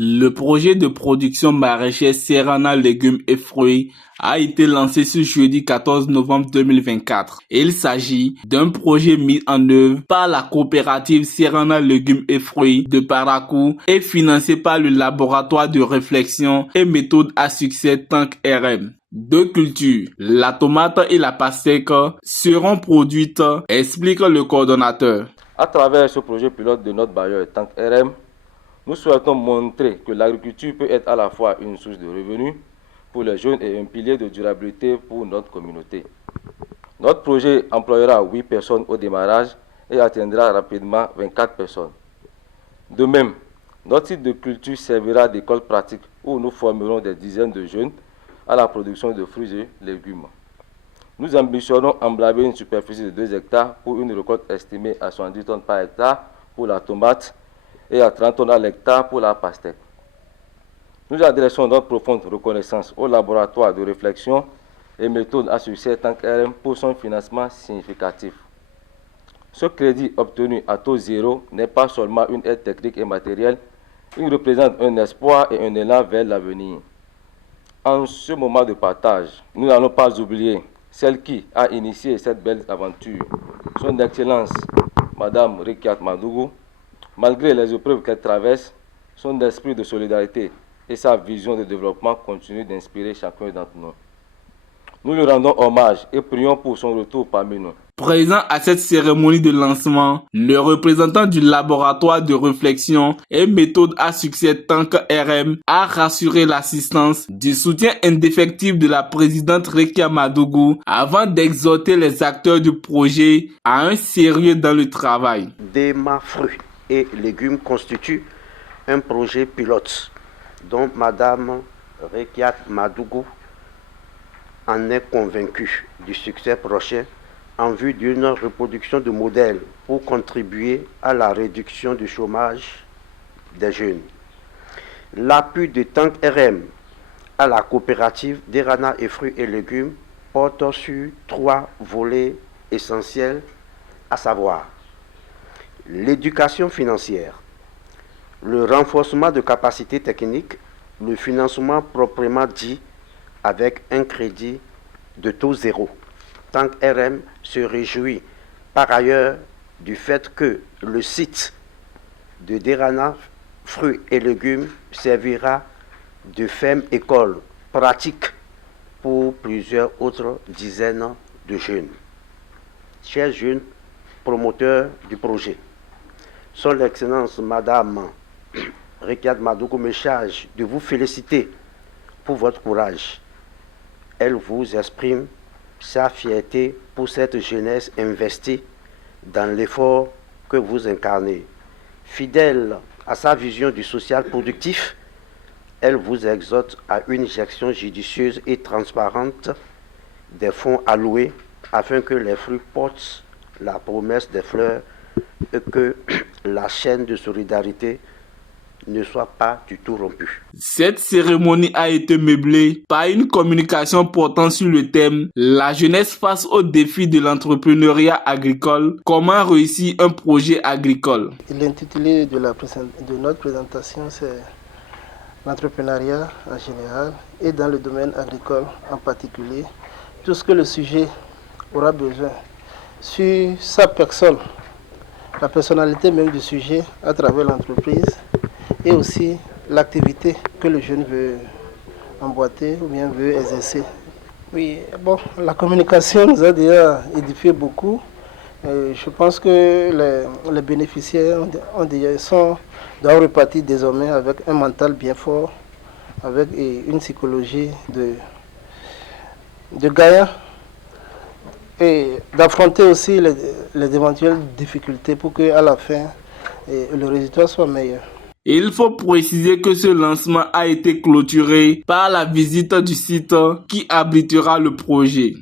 Le projet de production maraîchère Serrana légumes et fruits a été lancé ce jeudi 14 novembre 2024. Il s'agit d'un projet mis en œuvre par la coopérative Serrana légumes et fruits de Parakou et financé par le laboratoire de réflexion et méthode à succès Tank RM. Deux cultures, la tomate et la pastèque, seront produites, explique le coordonnateur. À travers ce projet pilote de notre bailleur Tank RM, nous souhaitons montrer que l'agriculture peut être à la fois une source de revenus pour les jeunes et un pilier de durabilité pour notre communauté. Notre projet employera 8 personnes au démarrage et atteindra rapidement 24 personnes. De même, notre site de culture servira d'école pratique où nous formerons des dizaines de jeunes à la production de fruits et légumes. Nous ambitionnons emblaver une superficie de 2 hectares pour une récolte estimée à 70 tonnes par hectare pour la tomate et à 30 tonnes à l'hectare pour la pastèque. Nous adressons notre profonde reconnaissance au laboratoire de réflexion et méthode à succès Tank RM pour son financement significatif. Ce crédit obtenu à taux zéro n'est pas seulement une aide technique et matérielle, il représente un espoir et un élan vers l'avenir. En ce moment de partage, nous n'allons pas oublier celle qui a initié cette belle aventure, son Excellence, Madame Rekiat Madougou. Malgré les épreuves qu'elle traverse, son esprit de solidarité et sa vision de développement continuent d'inspirer chacun d'entre nous. Nous lui rendons hommage et prions pour son retour parmi nous. Présent à cette cérémonie de lancement, le représentant du laboratoire de réflexion et méthode à succès Tank RM a rassuré l'assistance du soutien indéfectible de la présidente Rekia Madougou avant d'exhorter les acteurs du projet à un sérieux dans le travail. Dema fruits et légumes constituent un projet pilote dont Madame Rekiat Madougou en est convaincue du succès prochain en vue d'une reproduction de modèles pour contribuer à la réduction du chômage des jeunes. L'appui de Tank RM à la coopérative d'Erana et fruits et légumes porte sur 3 volets essentiels, à savoir l'éducation financière, le renforcement de capacités techniques, le financement proprement dit avec un crédit de taux zéro. Tank RM se réjouit par ailleurs du fait que le site de Derana fruits et légumes servira de ferme-école pratique pour plusieurs autres dizaines de jeunes. Chers jeunes promoteurs du projet, Son Excellence Madame Rekiat Madougou me charge de vous féliciter pour votre courage. Elle vous exprime sa fierté pour cette jeunesse investie dans l'effort que vous incarnez. Fidèle à sa vision du social productif, elle vous exhorte à une gestion judicieuse et transparente des fonds alloués afin que les fruits portent la promesse des fleurs et que la chaîne de solidarité ne soit pas du tout rompue. Cette cérémonie a été meublée par une communication portant sur le thème « La jeunesse face aux défis de l'entrepreneuriat agricole, comment réussir un projet agricole ». L'intitulé de notre présentation, c'est l'entrepreneuriat en général et dans le domaine agricole en particulier, tout ce que le sujet aura besoin sur sa personne, la personnalité même du sujet à travers l'entreprise et aussi l'activité que le jeune veut emboîter ou bien veut exercer. Oui, bon, la communication nous a déjà édifié beaucoup. Je pense que les bénéficiaires doivent repartir désormais avec un mental bien fort, avec une psychologie de gagnant et d'affronter aussi les éventuelles difficultés pour qu'à la fin, le résultat soit meilleur. Il faut préciser que ce lancement a été clôturé par la visite du site qui abritera le projet.